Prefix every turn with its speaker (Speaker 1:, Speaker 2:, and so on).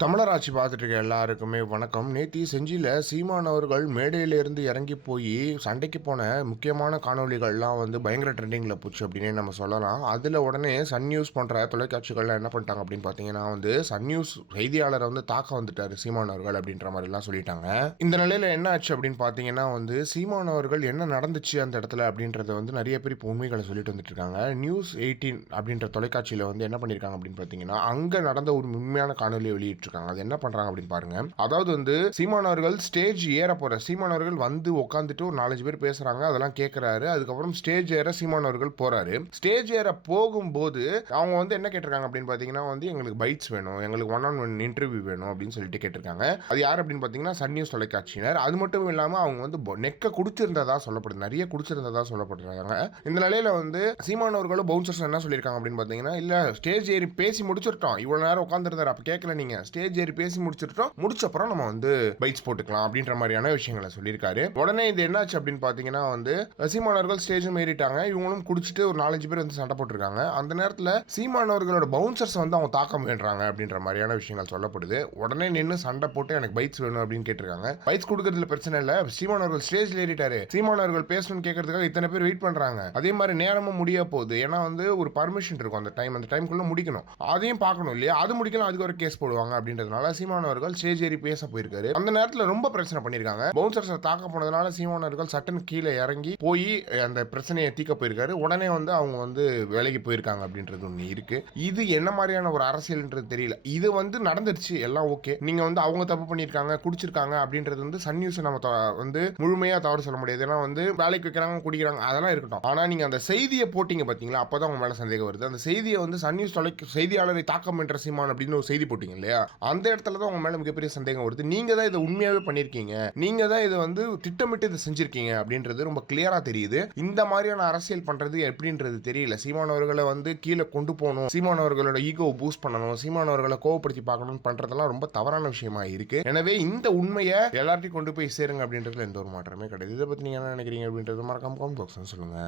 Speaker 1: தமிழராட்சி பார்த்துட்டு இருக்க எல்லாருக்குமே வணக்கம். நேத்தி செஞ்சியில் சீமான் அவர்கள் மேடையிலேருந்து இறங்கி போய் சண்டைக்கு போன முக்கியமான காணொளிகள்லாம் வந்து பயங்கர ட்ரெண்டிங்கில் போச்சு அப்படின்னே நம்ம சொல்லலாம். அதில் உடனே சன் நியூஸ் போன்ற தொலைக்காட்சிகள்லாம் என்ன பண்ணிட்டாங்க அப்படின்னு பார்த்தீங்கன்னா வந்து சன் நியூஸ் செய்தியாளரை வந்து தாக்க வந்துட்டார் சீமான் அவர்கள் அப்படின்ற மாதிரிலாம் சொல்லிட்டாங்க. இந்த நிலையில் என்ன ஆச்சு அப்படின்னு பார்த்தீங்கன்னா வந்து சீமான் அவர்கள் என்ன நடந்துச்சு அந்த இடத்துல அப்படின்றத வந்து நிறைய பேர் இப்போ உண்மைகளை சொல்லிட்டு வந்துட்டு இருக்காங்க நியூஸ் எயிட்டீன் அப்படின்ற தொலைக்காட்சியில் வந்து என்ன பண்ணியிருக்காங்க அப்படின்னு பார்த்தீங்கன்னா அங்கே நடந்த ஒரு உண்மையான காணொலியை வெளியிட்டிருக்காங்க அது என்ன பண்றாங்க அப்படின்னு பாருங்க. அதாவது வந்து சீமானவர்கள் ஸ்டேஜ் ஏற போற சீமானவர்கள் வந்து உட்காந்துட்டு ஒரு நாலஞ்சு பேர் பேசுறாங்க அதெல்லாம் கேட்கறாரு அதுக்கப்புறம் ஸ்டேஜ் ஏற சீமானவர்கள் போறாரு. ஸ்டேஜ் ஏற போகும்போது அவங்க வந்து என்ன கேட்டிருக்காங்க அப்படின்னு பார்த்தீங்கன்னா வந்து எங்களுக்கு பைட்ஸ் வேணும் எங்களுக்கு ஒன் ஆன் ஒன் இன்டர்வியூ வேணும் அப்படின்னு சொல்லிட்டு கேட்டிருக்காங்க. அது யார் அப்படின்னு பார்த்தீங்கன்னா சன் நியூஸ் தொலைக்காட்சியினர். அது மட்டும் இல்லாமல் அவங்க வந்து நெக்க குடிச்சிருந்ததா சொல்லப்படுது நிறைய குடிச்சிருந்ததா சொல்லப்படுறாங்க. இந்த நிலையில வந்து சீமானவர்களும் பவுன்சர்ஸ் என்ன சொல்லியிருக்காங்க அப்படின்னு பார்த்தீங்கன்னா இல்ல ஸ்டேஜ் ஏறி பேசி முடிச்சிருட்டோம். இவ்வளவு நேரம் உட்காந்துருந்தாரு அப்ப கேட்கல நீங்க. ஸ்டேஜ் ஏறி பேசி முடிச்சிருட்டோம் முடிச்ச அப்புறம் நம்ம வந்து பைட்ஸ் போட்டுக்கலாம் அப்படின்ற மாதிரியான விஷயங்களை சொல்லியிருக்காரு. உடனே இது என்னாச்சு அப்படின்னு பார்த்தீங்கன்னா வந்து சீமானவர்கள் ஸ்டேஜும் ஏறிட்டாங்க. இவங்களும் குடிச்சிட்டு ஒரு நாலஞ்சு பேர் வந்து சண்டை போட்டிருக்காங்க. அந்த நேரத்தில் சீமானவர்களோட பவுன்சர்ஸ் வந்து அவங்க தாக்க முயன்றாங்க அப்படின்ற மாதிரியான விஷயங்கள் சொல்லப்படுது. உடனே நின்று சண்டை போட்டு எனக்கு பைட்ஸ் வேணும் அப்படின்னு கேட்டிருக்காங்க. பைட்ஸ் கொடுக்கறதுல பிரச்சனை இல்லை. சீமானவர்கள் ஸ்டேஜ்ல ஏறிட்டாரு. சீமானவர்கள் பேசணும்னு கேட்கறதுக்காக இத்தனை பேர் வெயிட் பண்றாங்க. அதே மாதிரி நேரமும் முடிய போகுது. ஏன்னா வந்து ஒரு பர்மிஷன் இருக்கும் அந்த டைம் அந்த டைம்குள்ள முடிக்கணும். அதையும் பார்க்கணும் இல்லையா? அது முடிக்கலாம் அதுக்கு ஒரு கேஸ் போடுவாங்க அப்படின்றதுனால சீமானவர்கள் ஸ்டேஜ் ஏறி பேச போயிருக்காரு. அந்த நேரத்தில் ரொம்ப பிரச்சனை பண்ணியிருக்காங்க பவுன்சர்ஸ் தாக்க போனதுனால சீமானவர்கள் சட்டன் கீழே இறங்கி போய் அந்த பிரச்சனையை தீக்க போயிருக்காரு. உடனே வந்து அவங்க வந்து வேலைக்கு போயிருக்காங்க அப்படின்றது ஒன்று இருக்கு. இது என்ன மாதிரியான ஒரு அரசியல்ன்றது தெரியல. இது வந்து நடந்துருச்சு எல்லாம் ஓகே. நீங்க வந்து அவங்க தப்பு பண்ணியிருக்காங்க குடிச்சிருக்காங்க அப்படின்றது வந்து சன் நியூஸ் நம்ம த- வந்து முழுமையா தவறு சொல்ல முடியாது. ஏன்னா வந்து வேலைக்கு வைக்கிறாங்க குடிக்கிறாங்க அதெல்லாம் இருக்கட்டும். ஆனா நீங்க அந்த செய்தியை போட்டீங்க பாத்தீங்களா? அப்பதான் உங்க மேல சந்தேகம் வருது. அந்த செய்தியை வந்து சன் நியூஸ் தொலைக்கு செய்தியாளரை தாக்கம் என்ற சீமான் அப்படின்னு ஒரு செய்தி போட்டீங்க இல்லையா? அந்த இடத்துல தான் உங்க மேல மிகப்பெரிய சந்தேகம் வருது. நீங்க தான் இதை உண்மையாவே பண்ணியிருக்கீங்க. நீங்க தான் இதை வந்து திட்டமிட்டு இதை செஞ்சிருக்கீங்க அப்படின்றது ரொம்ப கிளியரா தெரியுது. இந்த மாதிரியான அரசியல் பண்றது எப்படின்றது தெரியல. சீமானவர்களை வந்து கீழே கொண்டு போகணும். சீமானவர்களோட ஈகோ பூஸ்ட் பண்ணணும். சீமானவர்களை கோவப்படுத்தி பார்க்கணும் பண்றதெல்லாம் ரொம்ப தவறான விஷயமா இருக்கு. எனவே இந்த உண்மையை எல்லார்ட்டையும் கொண்டு போய் சேருங்க அப்படின்றதுல எந்த ஒரு மாற்றமே கிடையாது. இதை பத்தி நீங்க என்ன நினைக்கிறீங்க அப்படின்றது மறக்காம கமெண்ட் பாக்ஸ் சொல்லுங்க.